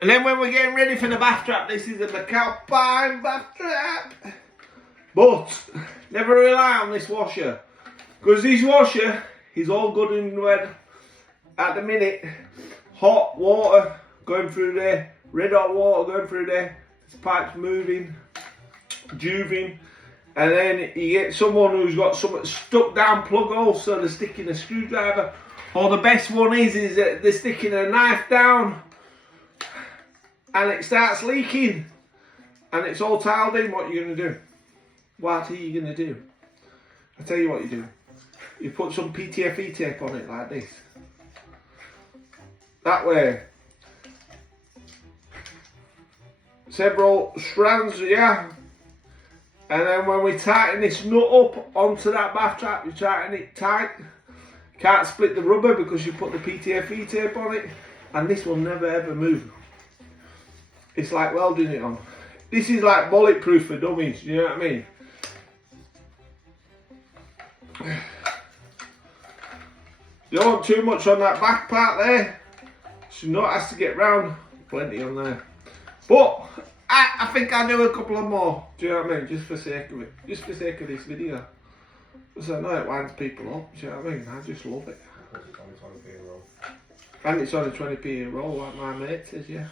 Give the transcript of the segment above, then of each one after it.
And then when we're getting ready for the bath trap, this is a McAlpine bath trap. But never rely on this washer, because this washer is all good and well at the minute. Hot water going through there, red hot water going through there, this pipe's moving, juving, and then you get someone who's got something stuck down plug hole, so they're sticking a screwdriver, or the best one is that they're sticking a knife down and it starts leaking and it's all tiled in. What are you going to do? What are you going to do? I'll tell you what you do. You put some PTFE tape on it like this. That way. Several strands, yeah. And then when we tighten this nut up onto that bath trap, you tighten it tight. Can't split the rubber because you put the PTFE tape on it. And this will never ever move. It's like welding it on. This is like bulletproof for dummies, you know what I mean? You don't want too much on that back part there. So nut has to get round. Plenty on there. But I think I'll do a couple of more. Do you know what I mean? Just for sake of it. Just for sake of this video. Because I know it winds people up. Do you know what I mean? I just love it. And it's on a 20p a roll, like my mate says, yeah.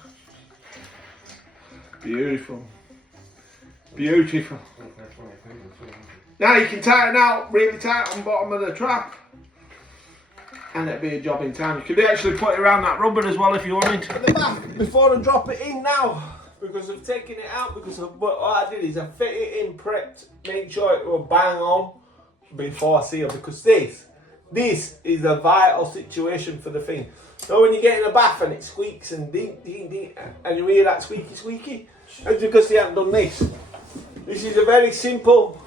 Beautiful. Beautiful. Now you can tighten out really tight on the bottom of the trap. And it'll be a job in time. You could actually put it around that rubber as well if you wanted. At the back, before I drop it in now, because I've taken it out, because what I did is I fit it in, prepped, make sure it will bang on before I seal, because this is a vital situation for the thing. So when you get in a bath and it squeaks and ding, ding, ding, and you hear that squeaky, squeaky, it's because they haven't done this. This is a very simple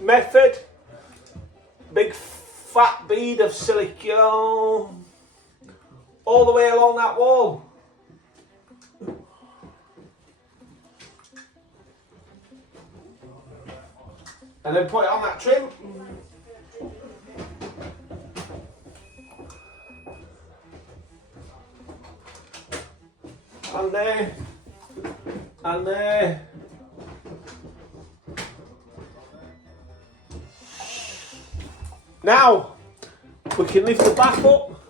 method. Big fat bead of silicone all the way along that wall. And then put it on that trim. And there. And there. Now, we can lift the bath up,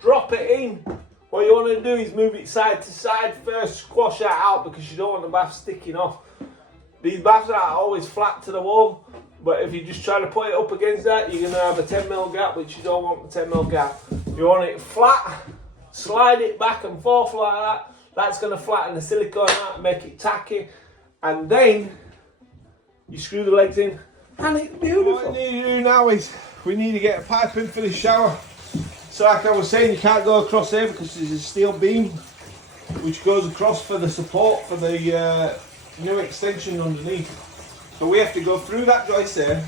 drop it in. What you want to do is move it side to side first, squash that out because you don't want the bath sticking off. These baths are always flat to the wall, but if you just try to put it up against that, you're going to have a 10mm gap, which you don't want the 10mm gap. You want it flat, slide it back and forth like that. That's going to flatten the silicone out and make it tacky. And then you screw the legs in and it's beautiful. What we need to do now is we need to get a pipe in for the shower. So like I was saying, you can't go across there because there's a steel beam which goes across for the support for the new extension underneath. So we have to go through that joist there,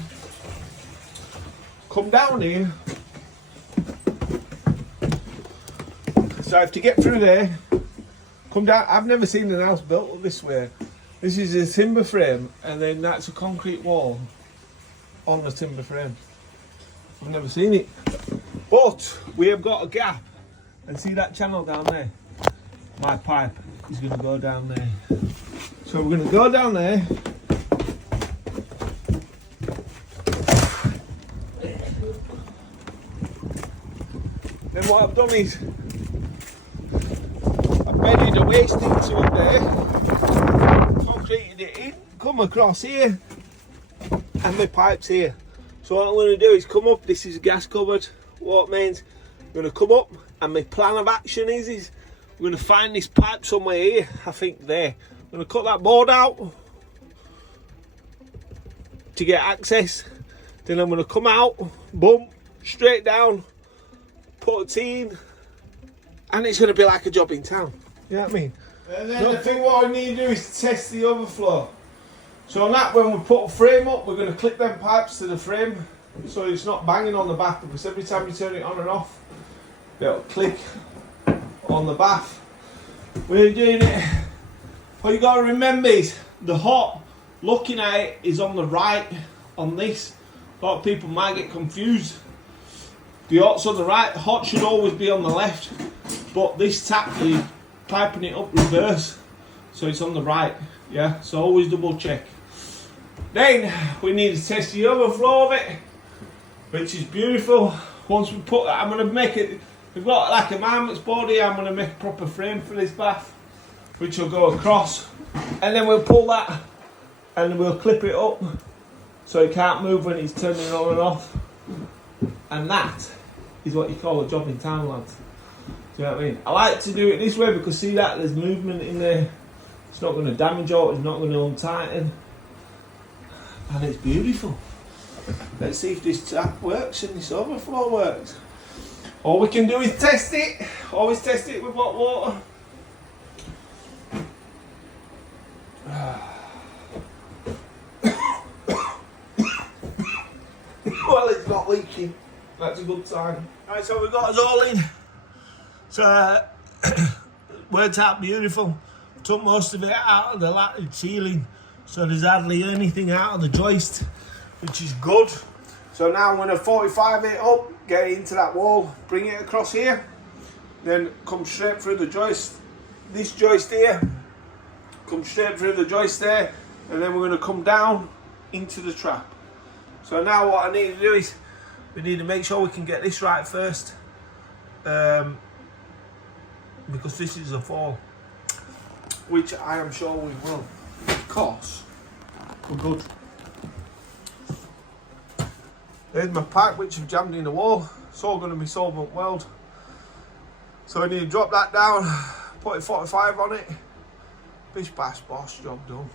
come down here. So I have to get through there, come down. I've never seen an house built this way. This is a timber frame and then that's a concrete wall on the timber frame. I've never seen it. But we have got a gap. And see that channel down there? My pipe is going to go down there. So we're going to go down there. Then what I've done is I've bedded a waste into it there, concreted it in, come across here, and my pipe's here. So what I'm going to do is come up. This is a gas cupboard. What it means, I'm going to come up, and my plan of action is I'm going to find this pipe somewhere here. I think there. I'm going to cut that board out to get access. Then I'm going to come out, boom, straight down, put a T in, and it's going to be like a job in town. You know what I mean? And then I think what I need to do is test the overflow. So on that, when we put a frame up, we're going to clip them pipes to the frame so it's not banging on the bath, because every time you turn it on and off, it'll click on the bath. We're doing it. What you got to remember is the hot, looking at it, is on the right on this. A lot of people might get confused. The hot's on the right, hot should always be on the left, but this tap, piping it up reverse, so it's on the right. Yeah, so always double check. Then we need to test the overflow of it, which is beautiful. Once we put that, I'm going to make it, we've got like a marmot's board here, I'm going to make a proper frame for this bath, which will go across, and then we'll pull that and we'll clip it up so it can't move when it's turning on and off. And that is what you call a job in time, lads. Do you know what I mean? I like to do it this way because see that there's movement in there. It's not going to damage or it's not going to untighten. And it's beautiful. Let's see if this tap works and this overflow works. All we can do is test it. Always test it with hot water. Well, it's not leaking. That's a good sign. Right, so we've got us all in. So, worked out beautiful. Took most of it out of the latticed ceiling, so there's hardly anything out of the joist, which is good. So now I'm going to 45 it up, get it into that wall, bring it across here, then come straight through the joist, this joist here, come straight through the joist there, and then we're going to come down into the trap. So now what I need to do is, we need to make sure we can get this right first, because this is a fall, which I am sure we will. Of course, we're good. There's my pipe which I've jammed in the wall. It's all going to be solvent weld. So I need to drop that down, put a 45 on it. Bish bash bosh, job done.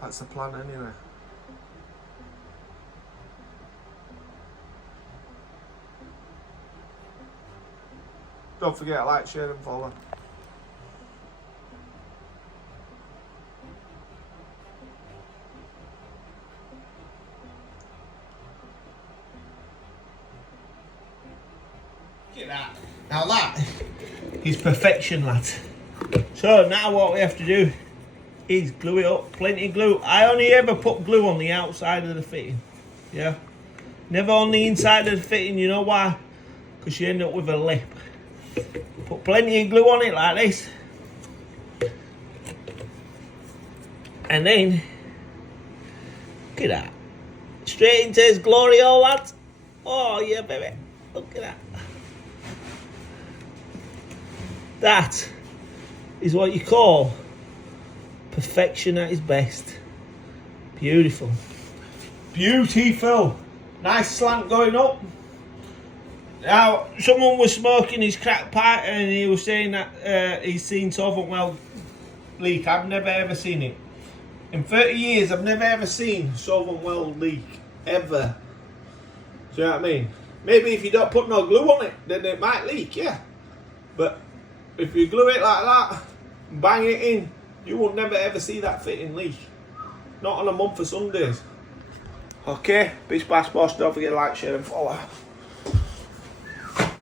That's the plan anyway. Don't forget to like, share and follow. Look at that. Now that is perfection, lads. So now what we have to do is glue it up. Plenty of glue. I only ever put glue on the outside of the fitting. Yeah. Never on the inside of the fitting. You know why? Because you end up with a lip. Put plenty of glue on it like this. And then, look at that. Straight into his glory hole, lads. Oh yeah, baby. Look at that. That is what you call perfection at its best. Beautiful. Beautiful. Nice slant going up. Now, someone was smoking his crack pipe and he was saying that he's seen solvent weld leak. I've never ever seen it. In 30 years, I've never ever seen solvent weld leak. Ever. Do you know what I mean? Maybe if you don't put no glue on it, then it might leak, yeah. But if you glue it like that, bang it in, you will never ever see that fitting leak. Not on a month for Sundays. Okay, bish bash bosh, don't forget to like, share and follow.